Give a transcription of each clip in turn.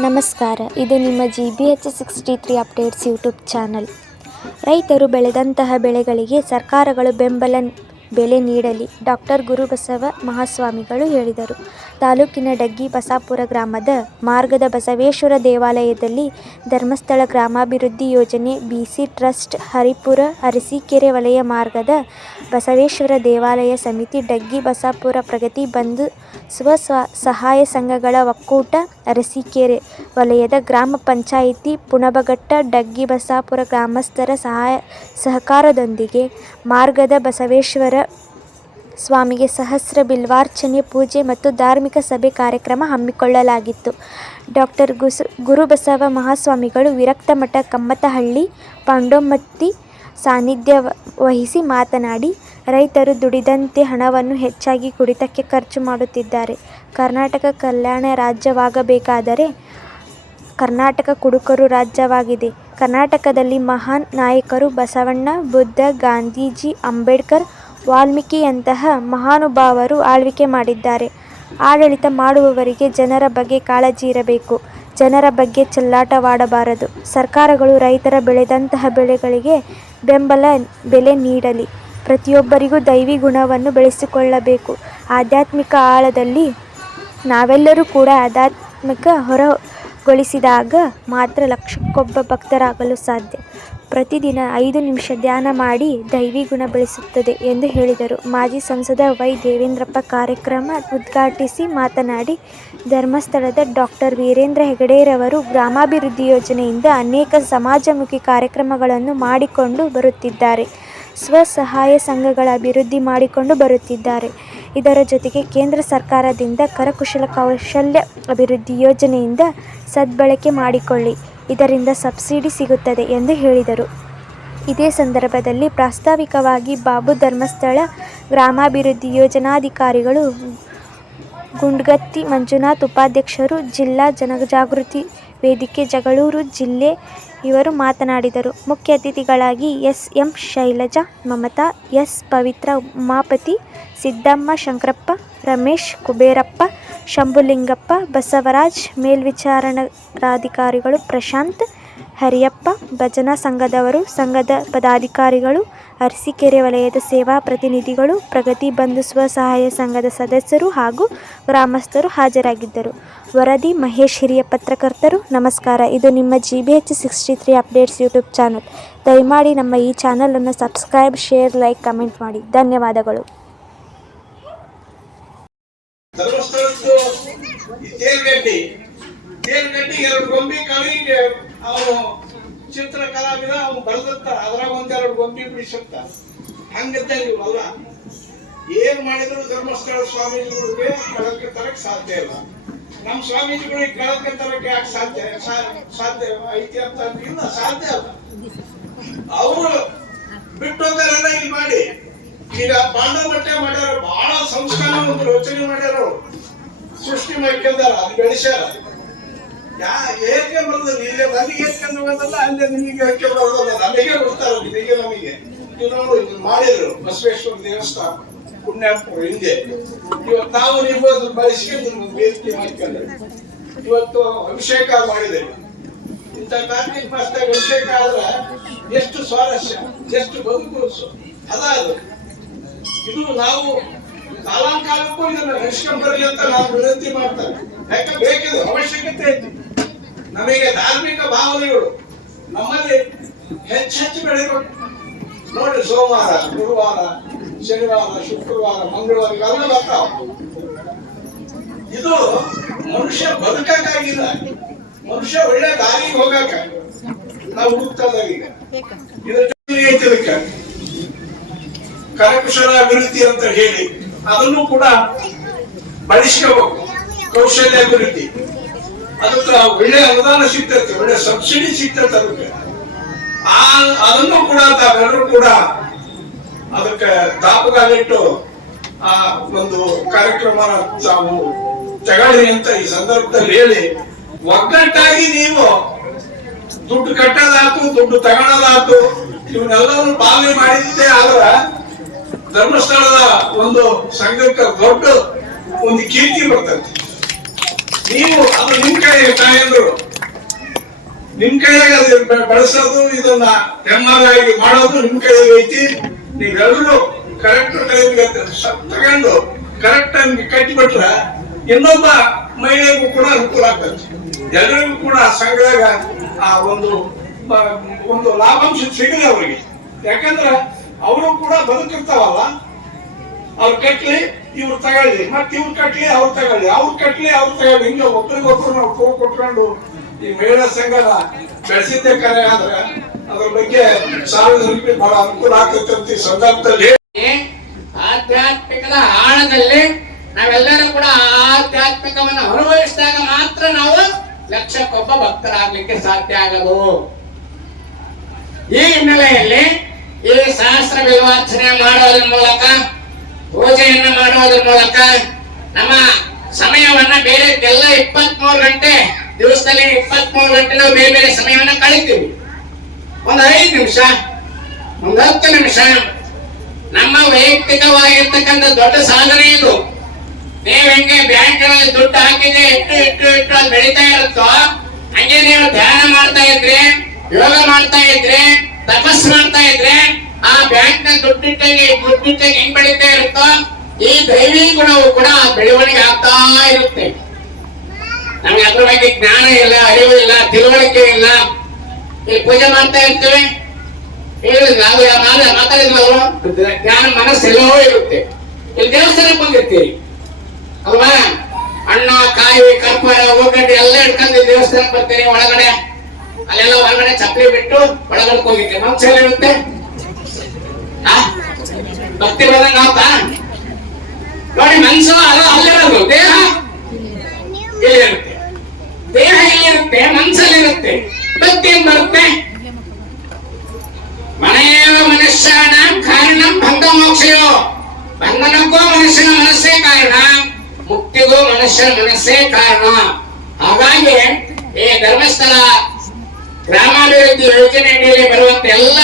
ನಮಸ್ಕಾರ, ಇದು ನಿಮ್ಮ G B H sixty three updates YouTube channel ರೈತರು ಬೆಳೆದಂತಹ ಬೆಳೆಗಳಿಗೆ ಸರ್ಕಾರಗಳು ಬೆಂಬಲ ಬೆಲೆ ನೀಡಲಿ. ಡಾಕ್ಟರ್ ಗುರುಬಸವ ಮಹಾಸ್ವಾಮಿಗಳು ಹೇಳಿದರು. ತಾಲೂಕಿನ ಡಗ್ಗಿ ಬಸಾಪುರ ಗ್ರಾಮದ ಮಾರ್ಗದ ಬಸವೇಶ್ವರ ದೇವಾಲಯದಲ್ಲಿ ಧರ್ಮಸ್ಥಳ ಗ್ರಾಮಾಭಿವೃದ್ಧಿ ಯೋಜನೆ ಬಿಸಿ ಟ್ರಸ್ಟ್, ಹರಿಪುರ, ಅರಸೀಕೆರೆ ವಲಯ ಮಾರ್ಗದ ಬಸವೇಶ್ವರ ದೇವಾಲಯ ಸಮಿತಿ, ಡಗ್ಗಿ ಬಸಾಪುರ ಪ್ರಗತಿ ಬಂಧು ಸ್ವ ಸಹಾಯ ಸಂಘಗಳ ಒಕ್ಕೂಟ, ಅರಸೀಕೆರೆ ವಲಯದ ಗ್ರಾಮ ಪಂಚಾಯಿತಿ, ಪುಣಬಘಟ್ಟ, ಡಗ್ಗಿ ಬಸಾಪುರ ಗ್ರಾಮಸ್ಥರ ಸಹಾಯ ಸಹಕಾರದೊಂದಿಗೆ ಮಾರ್ಗದ ಬಸವೇಶ್ವರ ಸ್ವಾಮಿಗೆ ಸಹಸ್ರ ಬಿಲ್ವಾರ್ಚನೆ, ಪೂಜೆ ಮತ್ತು ಧಾರ್ಮಿಕ ಸಭೆ ಕಾರ್ಯಕ್ರಮ ಹಮ್ಮಿಕೊಳ್ಳಲಾಗಿತ್ತು. ಡಾಕ್ಟರ್ ಗುಸು, ಗುರುಬಸವ ಮಹಾಸ್ವಾಮಿಗಳು ವಿರಕ್ತಮಠ ಕಮ್ಮತಹಳ್ಳಿ ಪಾಂಡೋಮತ್ತಿ ಸಾನ್ನಿಧ್ಯ ವಹಿಸಿ ಮಾತನಾಡಿ, ರೈತರು ದುಡಿದಂತೆ ಹಣವನ್ನು ಹೆಚ್ಚಾಗಿ ಕುಡಿತಕ್ಕೆ ಖರ್ಚು ಮಾಡುತ್ತಿದ್ದಾರೆ. ಕರ್ನಾಟಕ ಕಲ್ಯಾಣ ರಾಜ್ಯವಾಗಬೇಕಾದರೆ ಕರ್ನಾಟಕ ಕುಡುಕರು ರಾಜ್ಯವಾಗಿದೆ. ಕರ್ನಾಟಕದಲ್ಲಿ ಮಹಾನ್ ನಾಯಕರು ಬಸವಣ್ಣ, ಬುದ್ಧ, ಗಾಂಧೀಜಿ, ಅಂಬೇಡ್ಕರ್ ವಾಲ್ಮೀಕಿಯಂತಹ ಮಹಾನುಭಾವರು ಆಳ್ವಿಕೆ ಮಾಡಿದ್ದಾರೆ. ಆಡಳಿತ ಮಾಡುವವರಿಗೆ ಜನರ ಬಗ್ಗೆ ಕಾಳಜಿ ಇರಬೇಕು. ಜನರ ಬಗ್ಗೆ ಚೆಲ್ಲಾಟವಾಡಬಾರದು. ಸರ್ಕಾರಗಳು ರೈತರ ಬೆಳೆದಂತಹ ಬೆಳೆಗಳಿಗೆ ಬೆಂಬಲ, ಬೆಲೆ ನೀಡಲಿ. ಪ್ರತಿಯೊಬ್ಬರಿಗೂ ದೈವಿ ಗುಣವನ್ನು ಬೆಳೆಸಿಕೊಳ್ಳಬೇಕು. ಆಧ್ಯಾತ್ಮಿಕ ಆಳದಲ್ಲಿ ನಾವೆಲ್ಲರೂ ಕೂಡ ಆಧ್ಯಾತ್ಮಿಕ ಹೊರಗೊಳಿಸಿದಾಗ ಮಾತ್ರ ಲಕ್ಷಕ್ಕೊಬ್ಬ ಭಕ್ತರಾಗಲು ಸಾಧ್ಯ. ಪ್ರತಿದಿನ ಐದು ನಿಮಿಷ ಧ್ಯಾನ ಮಾಡಿ ದೈವಿ ಗುಣ ಬೆಳೆಸುತ್ತದೆ ಎಂದು ಹೇಳಿದರು. ಮಾಜಿ ಸಂಸದ ವೈ ದೇವೇಂದ್ರಪ್ಪ ಕಾರ್ಯಕ್ರಮ ಉದ್ಘಾಟಿಸಿ ಮಾತನಾಡಿ, ಧರ್ಮಸ್ಥಳದ ಡಾಕ್ಟರ್ ವೀರೇಂದ್ರ ಹೆಗಡೆರವರು ಗ್ರಾಮಾಭಿವೃದ್ಧಿ ಯೋಜನೆಯಿಂದ ಅನೇಕ ಸಮಾಜಮುಖಿ ಕಾರ್ಯಕ್ರಮಗಳನ್ನು ಮಾಡಿಕೊಂಡು ಬರುತ್ತಿದ್ದಾರೆ. ಸ್ವಸಹಾಯ ಸಂಘಗಳ ಅಭಿವೃದ್ಧಿ ಮಾಡಿಕೊಂಡು ಬರುತ್ತಿದ್ದಾರೆ. ಇದರ ಜೊತೆಗೆ ಕೇಂದ್ರ ಸರ್ಕಾರದಿಂದ ಕರಕುಶಲ ಕೌಶಲ್ಯ ಅಭಿವೃದ್ಧಿ ಯೋಜನೆಯಿಂದ ಸದ್ಬಳಕೆ ಮಾಡಿಕೊಳ್ಳಿ. ಇದರಿಂದ ಸಬ್ಸಿಡಿ ಸಿಗುತ್ತದೆ ಎಂದು ಹೇಳಿದರು. ಇದೇ ಸಂದರ್ಭದಲ್ಲಿ ಪ್ರಾಸ್ತಾವಿಕವಾಗಿ ಬಾಬು ಧರ್ಮಸ್ಥಳ ಗ್ರಾಮಾಭಿವೃದ್ಧಿ ಯೋಜನಾಧಿಕಾರಿಗಳು ಗುಂಡ್ಗತ್ತಿ ಮಂಜುನಾಥ್ ಉಪಾಧ್ಯಕ್ಷರು ಜಿಲ್ಲಾ ಜನಜಾಗೃತಿ ವೇದಿಕೆ ಜಗಳೂರು ಜಿಲ್ಲೆ ಇವರು ಮಾತನಾಡಿದರು. ಮುಖ್ಯ ಅತಿಥಿಗಳಾಗಿ S M Shailaja, Mamata, S Pavitra Umapathi, Siddamma Shankarappa, Ramesh Kuberappa Shambhulingappa, Basavaraj, ಮೇಲ್ವಿಚಾರಣಾಧಿಕಾರಿಗಳು Prashant, Hariyappa, ಭಜನಾ ಸಂಘದವರು, ಸಂಘದ ಪದಾಧಿಕಾರಿಗಳು, ಅರಸೀಕೆರೆ ವಲಯದ ಸೇವಾ ಪ್ರತಿನಿಧಿಗಳು, ಪ್ರಗತಿ ಬಂಧು ಸ್ವಸಹಾಯ ಸಂಘದ ಸದಸ್ಯರು ಹಾಗೂ ಗ್ರಾಮಸ್ಥರು ಹಾಜರಾಗಿದ್ದರು. ವರದಿ ಮಹೇಶ್ ಹಿರಿಯ ಪತ್ರಕರ್ತರು, ನಮಸ್ಕಾರ. ಇದು ನಿಮ್ಮ G B H sixty three updates YouTube channel ದಯಮಾಡಿ ನಮ್ಮ ಈ ಚಾನಲನ್ನು ಸಬ್ಸ್ಕ್ರೈಬ್ ಶೇರ್ ಲೈಕ್ ಕಮೆಂಟ್ ಮಾಡಿ. ಧನ್ಯವಾದಗಳು. ತೇರ್ಗಡ್ಡಿ ತೇರ್ಗಡ್ಡಿ ಎರಡು ಗೊಂಬಿ ಕವಿಗೆ ಅವನು ಚಿತ್ರ ಕಲಾವಿದ ಅವನು ಬರೆದಿರ್ತ ಅದ್ರಾಗ ಒಂದೆರಡು ಗೊಂಬಿ ಬಿಡಿಸುತ್ತ ಹಂಗಿದ್ದಂಗೆ ಇವಲ್ಲ ಏನ್ ಮಾಡಿದ್ರು ಧರ್ಮಸ್ಥಳ ಸ್ವಾಮೀಜಿಗಳಿಗೆ ಕಳಕ್ಕೆ ತರಕ್ ಸಾಧ್ಯ ಇಲ್ಲ. ನಮ್ಮ ಸ್ವಾಮೀಜಿಗಳಿಗೆ ಕಳಕ್ಕೆ ತರಕ್ಕೆ ಯಾಕೆ ಸಾಧ್ಯ ಸಾಧ್ಯ ಐತಿ ಅಂತ ಇಲ್ಲ, ಸಾಧ್ಯ ಅಲ್ಲ ಅವರು ಬಿಟ್ಟು ಹೋದಾರೆಲ್ಲ ಇಲ್ಲಿ ಮಾಡಿ. ಈಗ ಪಾಂಡವ ಬಟ್ಟೆ ಮಾಡ್ಯಾರ, ಬಹಳ ಸಂಸ್ಕಾರ ಒಂದು ಯೋಚನೆ ಮಾಡ್ಯಾರ. ಸೃಷ್ಟಿ ಮಾಡ್ಕೊಂಡಾರ ಅಲ್ಲಿ ಬೆಳೆಸ್ಯಾರ. ಯಾ, ಏಕೆ ಬರೋದು? ಇಲ್ಲೇ ನನಗೆ ಏಕೆ ಬಂದಲ್ಲ ಅಲ್ಲೇ ನಿಮಗೆ ಏಕೆ ನಮಗೆ ಬರ್ತಾರ ನಿಮಗೆ ನಮಗೆ. ಇದು ನೋಡು, ಇದು ಮಾಡಿದ್ರು ಬಸವೇಶ್ವರ ದೇವಸ್ಥಾನ, ಪುಣ್ಯಾತ್ಮರು ಹಿಂದೆ. ಇವತ್ತು ನಾವು ನೀವು ಅದ್ರ ಬಳಸ್ಕೊಂಡು ವೇದಿಕೆ ಮಾಡ್ಕೊಂಡ್ರೆ. ಇವತ್ತು ಅಭಿಷೇಕ ಮಾಡಿದೆ. ಇಂಥ ಕಾರ್ತಿಕ ಮಾಸದಾಗ ಅಭಿಷೇಕ ಆದ್ರೆ ಎಷ್ಟು ಸ್ವಾರಸ್ಯ, ಎಷ್ಟು ಬದುಕು. ಅದ ಅದು ಇದು ನಾವು ಕಾಲಾಂಕಾಲಕ್ಕೂ ಇದನ್ನ ನಡೆಸ್ಕೊಂಡ್ಬರ್ಲಿ ಅಂತ ನಾವು ವಿನಂತಿ ಮಾಡ್ತಾರೆ ಯಾಕೆ ಬೇಕಿದೆ ಅವಶ್ಯಕತೆ ಐತಿ. ನಮಗೆ ಧಾರ್ಮಿಕ ಭಾವನೆಗಳು ನಮ್ಮಲ್ಲಿ ಹೆಚ್ಚೆಚ್ಚು ಬೆಳೆಗಳು ನೋಡಿ ಸೋಮವಾರ, ಗುರುವಾರ, ಶನಿವಾರ, ಶುಕ್ರವಾರ, ಮಂಗಳವಾರ ಇವೆಲ್ಲ ಬರ್ತಾವ. ಇದು ಮನುಷ್ಯ ಬದುಕಕ್ಕಾಗಿಲ್ಲ. ಮನುಷ್ಯ ಒಳ್ಳೆ ದಾರಿಗೆ ಹೋಗಕ ನಾವು ಹುಡುಕ್ತಾ ಈಗ. ಇದಕ್ಕೆ. ಕರಕುಶಲ ಅಭಿವೃದ್ಧಿ ಅಂತ ಹೇಳಿ. ಅದನ್ನು ಕೂಡ ಬಳಸ್ಕೋಬೇಕು ಕೌಶಲ್ಯ ಅಭಿವೃದ್ಧಿ. ಅದಕ್ಕೆ ಒಳ್ಳೆ ಅನುದಾನ ಸಿಗ್ತೈತಿ, ಒಳ್ಳೆ ಸಬ್ಸಿಡಿ ಸಿಗ್ತೈತೆ ಅದಕ್ಕೆ. ಆ, ಅದನ್ನು ಕೂಡ ತಾವೆಲ್ಲರೂ ಕೂಡ ಅದಕ್ಕೆ ತಾಪುಗಾಲಿಟ್ಟು ಆ ಒಂದು ಕಾರ್ಯಕ್ರಮ ತಾವು ತಗೊಳ್ಳಿ ಅಂತ ಈ ಸಂದರ್ಭದಲ್ಲಿ ಹೇಳಿ, ಒಗ್ಗಟ್ಟಾಗಿ ನೀವು ದುಡ್ಡು ಕಟ್ಟೋದಾತು ದುಡ್ಡು ತಗೊಳ್ಳೋದಾತು ಇವನ್ನೆಲ್ಲವನ್ನು ಪಾಲನೆ ಮಾಡಿದ್ದೆ ಆದ್ರ ಧರ್ಮಸ್ಥಳದ ಒಂದು ಸಂಘಕ್ಕೆ ದೊಡ್ಡ ಒಂದು ಕೀರ್ತಿ ಬರ್ತಂತೆ. ನೀವು ಅದು ನಿಮ್ ಕೈ ತಾಯಂದ್ರು ನಿಮ್ ಕೈಯಾಗ ಬಳಸೋದು, ಇದನ್ನ ನೆಮ್ಮದಿಯಾಗಿ ಮಾಡೋದು ನಿಮ್ ಕೈಯಲ್ಲಿ ಐತಿ. ನೀವೆಲ್ಲರೂ ಕರೆಕ್ಟ್ ಟೈಮ್ಗೆ ತಗೊಂಡು ಕರೆಕ್ಟ್ ಟೈಮ್ಗೆ ಕಟ್ಟಿಬಿಟ್ರ ಇನ್ನೊಬ್ಬ ಮಹಿಳೆಗೂ ಕೂಡ ಅನುಕೂಲ ಆಗ್ತದೆ. ಎಲ್ಲರಿಗೂ ಕೂಡ ಸಂಘದಾಗ ಆ ಒಂದು ಒಂದು ಲಾಭಾಂಶ ಸಿಗಲಿ ಅವರಿಗೆ. ಯಾಕಂದ್ರ ಅವರು ಕೂಡ ಬದುಕಿರ್ತಾವಲ್ಲ? ಅವ್ರು ಕಟ್ಲಿ, ಇವ್ರು ತಗೊಳ್ಳಿ. ಮತ್ತೆ ಇವ್ರು ಕಟ್ಲಿ, ಅವ್ರು ತಗೊಳ್ಳಿ. ಅವ್ರು ಕಟ್ಲಿ, ಅವ್ರು ತಗೊಳ್ಳಿ. ಹಿಂಗೆ ಒಬ್ರಿಗೊಬ್ರು ನಾವು ಕೋ ಕೊಟ್ಕೊಂಡು ಈ ಮಹಿಳಾ ಸಂಘದ ಬೆಳೆಸಿದ್ದೆ ಕರೆ ಆದ್ರೆ ಅದ್ರ ಬಗ್ಗೆ ಸಾರ್ವಜನಿಕರಿಗೆ ಬಹಳ ಅನುಕೂಲ ಆಗ್ತೈತೆ ಅಂತ ಈ ಸಂದರ್ಭದಲ್ಲಿ ಆಧ್ಯಾತ್ಮಿಕದ ಆಳದಲ್ಲಿ ನಾವೆಲ್ಲರೂ ಕೂಡ ಆಧ್ಯಾತ್ಮಿಕವನ್ನು ಅನುಭವಿಸಿದಾಗ ಮಾತ್ರ ನಾವು ಲಕ್ಷಕ್ಕೊಬ್ಬ ಭಕ್ತರಾಗ್ಲಿಕ್ಕೆ ಸಾಧ್ಯ ಆಗದು. ಈ ಹಿನ್ನೆಲೆಯಲ್ಲಿ ಈ ಸಹಸ್ರ ವಿವಾರ್ಚನೆ ಮಾಡೋದ್ರ ಮೂಲಕ, ಪೂಜೆಯನ್ನು ಮಾಡೋದ್ರ ಮೂಲಕ ನಮ್ಮ ಸಮಯವನ್ನ ಬೇರೆ ಎಲ್ಲ ಇಪ್ಪತ್ಮೂರು ಗಂಟೆ, ದಿವಸದಲ್ಲಿ ಇಪ್ಪತ್ಮೂರು ಗಂಟೆ ನಾವು ಬೇರೆ ಬೇರೆ ಸಮಯವನ್ನ ಕಳಿತೀವಿ. ಒಂದು ಐದು ನಿಮಿಷ, ಒಂದು ಹತ್ತು ನಿಮಿಷ. ನಮ್ಮ ವೈಯಕ್ತಿಕವಾಗಿರ್ತಕ್ಕಂಥ ದೊಡ್ಡ ಸಾಧನೆ ಇದು. ನೀವು ಹೆಂಗೆ ಬ್ಯಾಂಕ್ ದುಡ್ಡು ಹಾಕಿದ್ರೆ ಇಟ್ಟು ಇಟ್ಟು ಇಟ್ಟು ಅದು ಬೆಳೀತಾ ಇರುತ್ತೋ, ಹಂಗೆ ನೀವು ಧ್ಯಾನ ಮಾಡ್ತಾ ಇದ್ರೆ, ಯೋಗ ಮಾಡ್ತಾ ಇದ್ರೆ ತಪಸ್ ಮಾಡ್ತಾ ಇದ್ರೆ ಆ ಬ್ಯಾಂಕ್ನ ದುಡ್ಡಿಟ್ಟಾಗಿ ದುಡ್ಡಿಟ್ಟಾಗಿ ಹೆಂಗ್ ಬೆಳೀತಾ ಇರುತ್ತೋ, ಈ ದೈವಿ ಗುಣವು ಕೂಡ ಬೆಳವಣಿಗೆ ಆಗ್ತಾ ಇರುತ್ತೆ. ನಮ್ಗೆ ಅದ್ರ ಬಗ್ಗೆ ಜ್ಞಾನ ಇಲ್ಲ, ಅರಿವು ಇಲ್ಲ, ತಿಳುವಳಿಕೆ ಇಲ್ಲ. ಇಲ್ಲಿ ಪೂಜೆ ಮಾಡ್ತಾ ಇರ್ತೀವಿ. ನಾವು ಯಾ- ಮಾತ- ಮಾತಾಡಿದ್ವಿ ಅವರು ಜ್ಞಾನ ಮನಸ್ಸೆಲ್ಲೋ ಇರುತ್ತೆ. ಇಲ್ಲಿ ದೇವಸ್ಥಾನಕ್ಕೆ ಬಂದಿರ್ತೀವಿ ಅಲ್ವಾ? ಹಣ್ಣು ಕಾಯಿ, ಕರ್ಪೂರ ಹೋಗಡ್ಡಿ ಎಲ್ಲ ಇಟ್ಕೊಂಡು ದೇವಸ್ಥಾನಕ್ಕೆ ಬರ್ತೀರಿ ಒಳಗಡೆ. ಅಲ್ಲೆಲ್ಲ ಹೊರಗಡೆ ಚಪ್ಪಲಿ ಬಿಟ್ಟು ಒಳಗಡೆ ಹೋಗಿರ್ತೀವಿ ಮನ್ಸೆಲ್ಲ ಇರುತ್ತೆ. ಆ? ಭಕ್ತಿ ಬಂದಂಗ ಆತಾ ನೋಡಿ ಮನ್ಸು ಅದು ಅಲ್ಲಿರೋದು ದೇಹ ಇಲ್ಲಿರುತ್ತೆ. ದೇಹ ಇಲ್ಲಿರುತ್ತೆ, ಮನ್ಸಲ್ಲಿರುತ್ತೆ. ಭಕ್ತಿ ಏನ್ ಬರುತ್ತೆ? ಮನೆಯೋ ಮನುಷ್ಯನ ಕಾರಣ ಭಂಗ ಮೋಕ್ಷಯೋ. ಬಂಧನಕ್ಕೂ ಮನುಷ್ಯನ ಮನಸ್ಸೇ ಕಾರಣ. ಮುಕ್ತಿಗೂ ಮನುಷ್ಯನ ಮನಸ್ಸೇ ಕಾರಣ. ಹಾಗಾಗಿ, ಏ ಧರ್ಮಸ್ಥಳ ಗ್ರಾಮಾಭಿವೃದ್ಧಿ ಯೋಜನೆಯಲ್ಲಿ ಬರುವಂತ ಎಲ್ಲ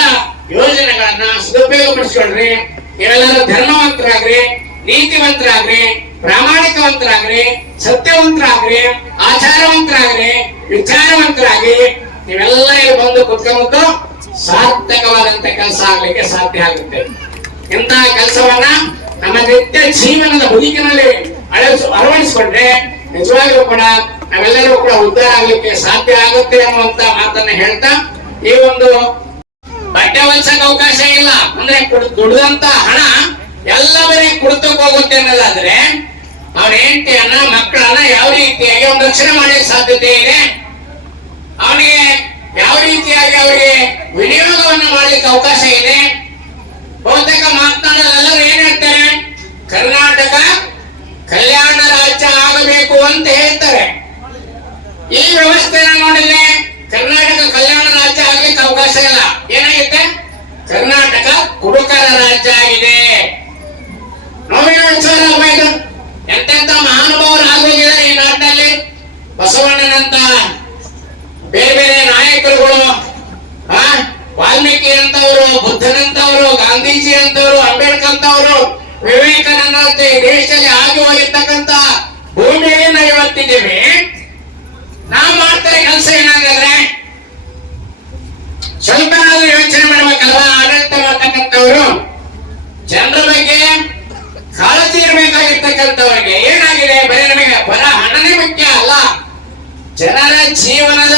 ಯೋಜನೆಗಳನ್ನ ಸದುಪಯೋಗಪಡಿಸ್ಕೊಳ್ರಿ. ಎಲ್ಲರೂ ಧರ್ಮವಂತರಾಗ್ರಿ, ನೀತಿವಂತರಾಗ್ರಿ, ಪ್ರಾಮಾಣಿಕವಂತರಾಗ್ರಿ, ಸತ್ಯವಂತರಾಗ್ರಿ, ಆಚಾರವಂತರಾಗ್ರಿ, ವಿಚಾರವಂತರಾಗಿ ನೀವೆಲ್ಲ ಇಲ್ಲಿ ಬಂದು ಕುತ್ಕೊಂಡು ಸಾರ್ಥಕವಾದಂತ ಕೆಲಸ ಆಗ್ಲಿಕ್ಕೆ ಸಾಧ್ಯ ಆಗುತ್ತೆ. ಇಂತಹ ಕೆಲಸವನ್ನ ನಮ್ಮ ನಿತ್ಯ ಜೀವನದ ಬದುಕಿನಲ್ಲಿ ಅಳವಡಿಸ್, ಅಳವಡಿಸಿಕೊಂಡ್ರೆ ನಿಜವಾಗಿಯೂ ಕೂಡ ನಾವೆಲ್ಲರೂ ಕೂಡ ಉದ್ಧಾರ ಆಗ್ಲಿಕ್ಕೆ ಸಾಧ್ಯ ಆಗುತ್ತೆ ಅನ್ನುವಂತ ಮಾತನ್ನ ಹೇಳ್ತಾ ಈ ಒಂದು ಬಟ್ಟೆ ಹೊಲ್ಸಕ್ ಅವಕಾಶ ಇಲ್ಲ. ಅಂದ್ರೆ ದುಡ್ದಂತ ಹಣ ಎಲ್ಲ ಬರೀ ಕುಡ್ತಕ್ ಹೋಗುತ್ತೆ ಅನ್ನೋದಾದ್ರೆ ಅವ್ರ ಹೆಂಡತಿಯನ್ನ, ಮಕ್ಕಳನ್ನ ಯಾವ ರೀತಿಯಾಗಿ ಒಂದು ರಕ್ಷಣೆ ಮಾಡಲಿಕ್ಕೆ ಸಾಧ್ಯತೆ ಇದೆ? ಅವನಿಗೆ ಯಾವ ರೀತಿಯಾಗಿ ಅವರಿಗೆ ವಿನಿಯೋಗವನ್ನು ಮಾಡ್ಲಿಕ್ಕೆ ಅವಕಾಶ ಇದೆ? ಬಹುತೇಕ ಮಾತನಾಡೋರೆಲ್ಲರೂ ಏನ್ ಹೇಳ್ತಾರೆ? ಕರ್ನಾಟಕ ಕಲ್ಯಾಣ ರಾಜ್ಯ ಆಗಬೇಕು ಅಂತ ಹೇಳ್ತಾರೆ. ಈ ವ್ಯವಸ್ಥೆನ ನೋಡಿದ್ರೆ ಕರ್ನಾಟಕ ಕಲ್ಯಾಣ ರಾಜ್ಯ ಆಗ್ಲಿಕ್ಕೆ ಅವಕಾಶ ಇಲ್ಲ. ಏನಾಗುತ್ತೆ? ಕರ್ನಾಟಕ ಕುಡುಕರ ರಾಜ್ಯ ಆಗಿದೆ. ಎಂತೆಂತ ಮಹಾನುಭಾವರು ಆಗೋಗಿದ್ದಾರೆ ಈ ನಾಡಿನಲ್ಲಿ. ಬಸವಣ್ಣನಂತ ಬೇರೆ ಬೇರೆ ನಾಯಕರುಗಳು, ಆ ವಾಲ್ಮೀಕಿ ಅಂತವರು ಬುದ್ಧನಂತವರು ಗಾಂಧೀಜಿ ಅಂತವರು ಅಂಬೇಡ್ಕರ್ ಅಂತವರು ವಿವೇಕಾನಂದ ದೇಶದಲ್ಲಿ ಆಗಿ ಹೋಗಿರ್ತಕ್ಕಂತ ಭೂಮಿಯಲ್ಲಿ ಇವತ್ತಿದ್ದೀವಿ ನಾವು ಮಾಡ್ತಾರೆ ಕೆಲಸ ಏನಾಗಾದ್ರೆ ಸ್ವಲ್ಪ ಆದ್ರೂ ಯೋಚನೆ ಮಾಡ್ಬೇಕಲ್ವಾ ಆಡಳಿತ ಮಾಡ್ತಕ್ಕಂಥವ್ರು ಜನರ ಬಗ್ಗೆ ಕಾಳಜಿ ಇರಬೇಕಾಗಿರ್ತಕ್ಕಂಥವ್ರಿಗೆ ಏನಾಗಿದೆ? ಬರೀ ನಮಗೆ ಬರ ಹಣನೇ ಮುಖ್ಯ ಅಲ್ಲ. ಜನರ ಜೀವನದ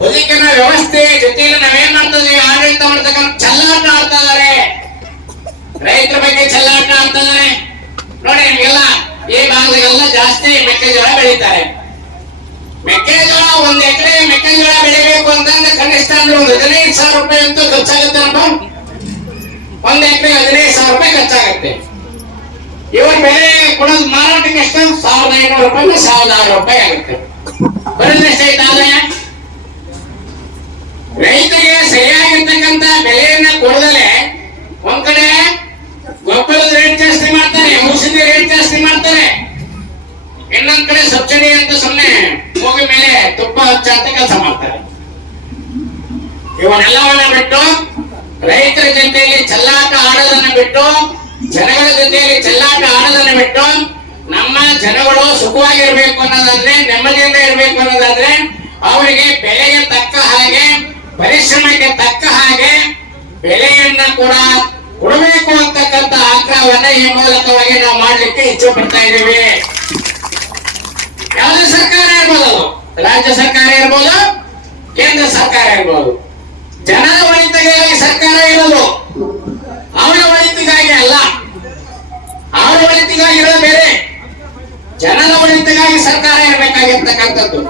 ಬದುಕಿನ ವ್ಯವಸ್ಥೆ ಜೊತೆಯಲ್ಲಿ ನಾವೇನ್ ಮಾಡ್ತಾ ಆಡಳಿತ ಮಾಡ್ತಕ್ಕಂಥ ಚಲ್ಲಾಟ ಆಡ್ತಾ ಇದಾರೆ ರೈತರ ಬಗ್ಗೆ ಚಲ್ಲಾಟ ಆಡ್ತಾ ಇದಾರೆ ನೋಡಿ, ನಿಮ್ಗೆಲ್ಲ ಈ ಭಾಗದಾಗೆಲ್ಲ ಜಾಸ್ತಿ ಮೆಕ್ಕೆಜೋಳ ಬೆಳೀತಾರೆ. ಮೆಕ್ಕೆಜೋಳ, ಒಂದ್ ಎಕರೆ ಮೆಕ್ಕೆಜೋಳ ಬೆಳಿಬೇಕು ಅಂತಂದ್ರೆ ಕನಿಷ್ಠ ಅಂದ್ರೆ ಒಂದು ಹದಿನೈದು ಸಾವಿರ ರೂಪಾಯಿ ಅಂತೂ ಖರ್ಚಾಗುತ್ತೆ ಒಂದ್ ಎಕರೆ ಹದಿನೈದು ಸಾವಿರ ರೂಪಾಯಿ ಖರ್ಚಾಗುತ್ತೆ. ಇವ್ರ ಬೆಲೆ ಕೊಡೋದು ಮಾರಾಟಕ್ಕೆ ಎಷ್ಟು? ಸಾವಿರದ ಐನೂರು ರೂಪಾಯಿ ಸಾವಿರದ ಆರು ರೂಪಾಯಿ ಆಗುತ್ತೆ. ಐತೆ ಆದಾಯ ರೈತರಿಗೆ ಸರಿಯಾಗಿರ್ತಕ್ಕಂತ ಬೆಲೆಯನ್ನ ಕೊಡದಲೆ ಒಂದ್ ಕಡೆ ಗೊಬ್ಬರದ ರೇಟ್ ಜಾಸ್ತಿ ಮಾಡ್ತಾರೆ, ಔಷಧಿ ರೇಟ್ ಜಾಸ್ತಿ ಮಾಡ್ತಾರೆ. ತುಪ್ಪ ಹಚ್ಚ ಅಂತ ಕೆಲಸ ಮಾಡ್ತಾರೆ. ಇವನ್ನೆಲ್ಲವನ್ನ ಬಿಟ್ಟು ರೈತರ ಜೊತೆಯಲ್ಲಿ ಚೆಲ್ಲಾಟ ಆಡೋದನ್ನ ಬಿಟ್ಟು, ಜನಗಳ ಜೊತೆಯಲ್ಲಿ ಚೆಲ್ಲಾಟ ಆಡೋದನ್ನ ಬಿಟ್ಟು, ನಮ್ಮ ಜನಗಳು ಸುಖವಾಗಿರ್ಬೇಕು ಅನ್ನೋದಾದ್ರೆ, ನೆಮ್ಮದಿಯಿಂದ ಇರ್ಬೇಕು ಅನ್ನೋದಾದ್ರೆ, ಅವರಿಗೆ ಬೆಲೆಗೆ ತಕ್ಕ ಹಾಗೆ, ಪರಿಶ್ರಮಕ್ಕೆ ತಕ್ಕ ಹಾಗೆ ಬೆಲೆಯನ್ನ ಕೂಡ ಕೊಡಬೇಕು ಅಂತಕ್ಕಂತ ಆಗ್ರಹವನ್ನ ಈ ಮೂಲಕವಾಗಿ ನಾವು ಮಾಡ್ಲಿಕ್ಕೆ ಇಚ್ಛೆ ಪಡ್ತಾ ಇದ್ದೀವಿ. ಯಾವುದೇ ಸರ್ಕಾರ ಇರ್ಬೋದು ರಾಜ್ಯ ಸರ್ಕಾರ ಇರ್ಬೋದು, ಕೇಂದ್ರ ಸರ್ಕಾರ ಇರ್ಬೋದು. ಜನರ ಒಳಿತಿಗಾಗಿ ಸರ್ಕಾರ ಇರೋದು. ಅವರ ಒಳಿತಿಗಾಗಿ ಅಲ್ಲ. ಅವರ ಒಳಿತಿಗಾಗಿ ಇರೋದು ಬೇರೆ. ಜನರ ಒಳಿತಿಗಾಗಿ ಸರ್ಕಾರ ಇರಬೇಕಾಗಿರ್ತಕ್ಕಂಥದ್ದು.